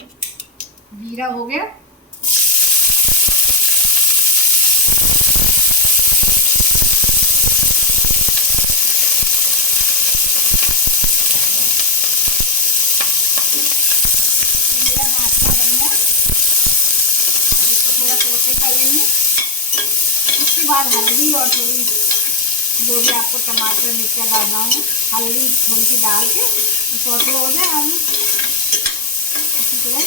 जीरा हो गया। मेरा नाश्ता बन गया, इसको थोड़ा सौटे कर लेंगे। उसके बाद हल्दी और थोड़ी जो भी आपको टमाटर मिर्चा डालना हो, हल्दी थोड़ी सी डाल के सौटे हो जाए आलू। इसी तरह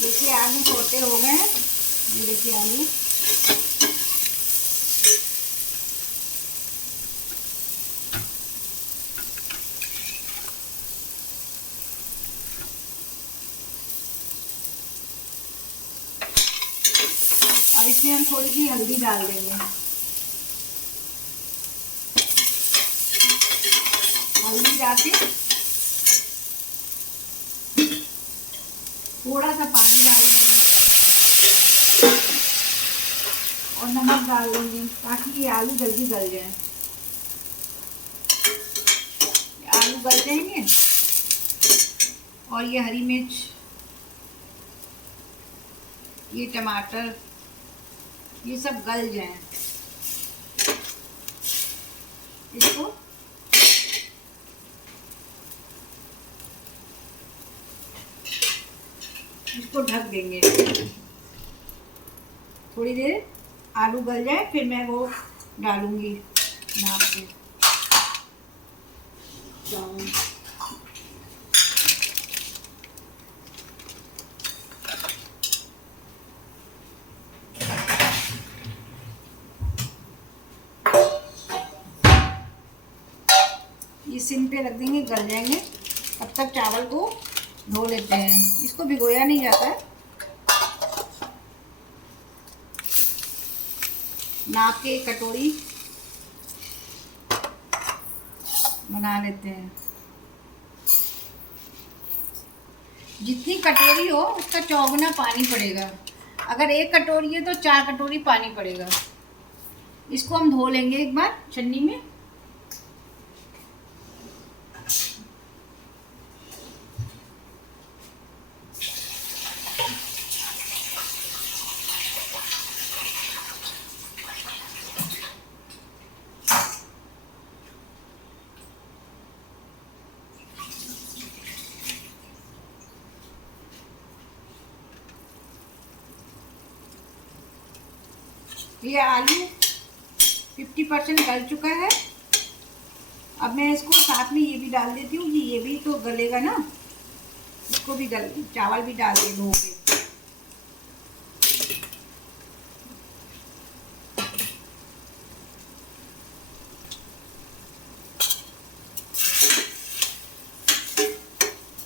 देखिए आलू सौटे हो गए हैं। ये देखिए आलू। अब इसमें हम थोड़ी सी हल्दी डाल देंगे। हल्दी डाल के थोड़ा सा पानी डाल देंगे और नमक डाल देंगे ताकि ये आलू जल्दी गल जाए। आलू गल जाएंगे और ये हरी मिर्च, ये टमाटर, ये सब गल जाए। इसको ढक देंगे थोड़ी देर। आलू गल जाए फिर मैं वो डालूंगी नाप के। ये सिम पे रख देंगे, गल जाएंगे। तब तक चावल को धो लेते हैं। इसको भिगोया नहीं जाता है। नाप के एक कटोरी बना लेते हैं। जितनी कटोरी हो उसका चौगुना पानी पड़ेगा। अगर एक कटोरी है तो 4 कटोरी पानी पड़ेगा। इसको हम धो लेंगे एक बार छन्नी में। ये आलू 50% गल चुका है। अब मैं इसको साथ में ये भी डाल देती हूँ कि ये भी तो गलेगा ना। इसको भी चावल भी डाल दे धो के।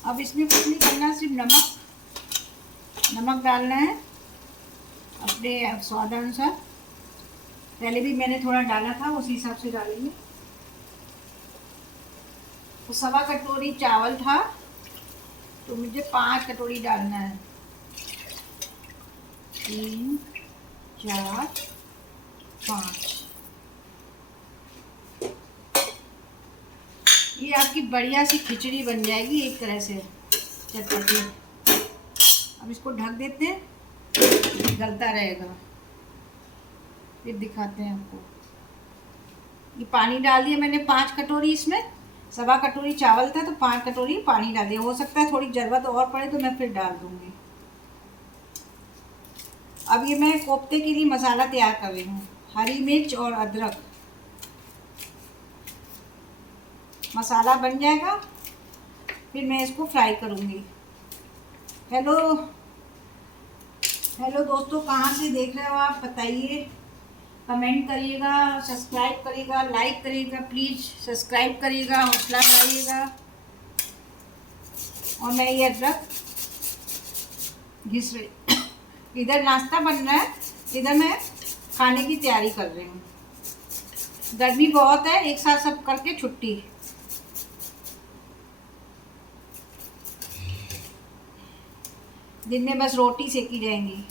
अब इसमें कुछ नहीं करना, सिर्फ नमक डालना है अपने स्वादानुसार। पहले भी मैंने थोड़ा डाला था, उसी हिसाब से डालेंगे। तो 1.25 कटोरी चावल था तो मुझे 5 कटोरी डालना है। 3 4 5। ये आपकी बढ़िया सी खिचड़ी बन जाएगी एक तरह से चटपटी। अब इसको ढक देते हैं, गलता रहेगा। फिर दिखाते हैं आपको। ये पानी डाल दिया मैंने 5 कटोरी। इसमें 1.25 कटोरी चावल था तो 5 कटोरी पानी डाल दिया। हो सकता है थोड़ी ज़रूरत और पड़े तो मैं फिर डाल दूंगी। अब ये मैं कोफ्ते के लिए मसाला तैयार कर रही हूँ। हरी मिर्च और अदरक। मसाला बन जाएगा फिर मैं इसको फ्राई करूँगी। हेलो दोस्तों, कहाँ से देख रहे हो आप बताइए। कमेंट करिएगा, सब्सक्राइब करिएगा, लाइक करिएगा। प्लीज़ सब्सक्राइब करिएगा, हौसला बढ़ाइएगा। और मैं ये अदरक घिस रही। इधर नाश्ता बन रहा है, इधर मैं खाने की तैयारी कर रही हूँ। गर्मी बहुत है, एक साथ सब करके छुट्टी। दिन में बस रोटी सेकी जाएंगी।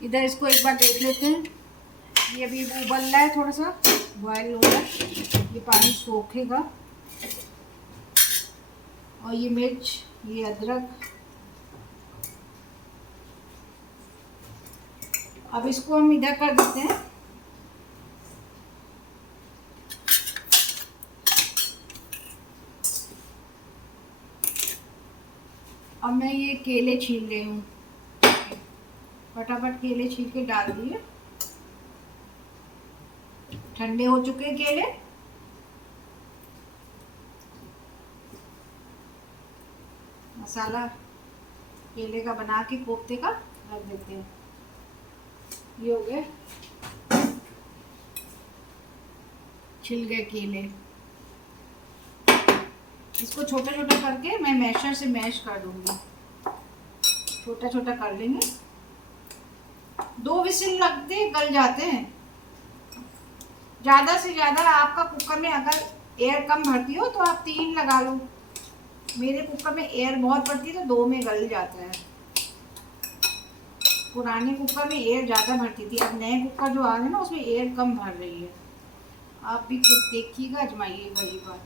इधर इसको एक बार देख लेते हैं। ये अभी उबल रहा है, थोड़ा सा बॉयल हो रहा है, ये पानी सोखेगा। और ये मिर्च, ये अदरक, अब इसको हम इधर कर देते हैं। अब मैं ये केले छील रही हूँ, फटाफट केले छील के डाल दिए। ठंडे हो चुके हैं केले। मसाला केले का बना के कोफ्ते का रख देते हैं। ये हो गए, छिल गए केले। इसको छोटा छोटा करके मैं मैशर से मैश कर दूंगी, छोटा छोटा कर लेंगे। 2 विसिल लगते गल जाते हैं। ज़्यादा से ज़्यादा आपका कुकर में अगर एयर कम भरती हो तो आप 3 लगा लो। मेरे कुकर में एयर बहुत भरती है तो 2 में गल जाता है। पुराने कुकर में एयर ज़्यादा भरती थी, अब नए कुकर जो आ रहे हैं ना उसमें एयर कम भर रही है। आप भी कुछ देखिएगा, आजमाइएगा ये बात।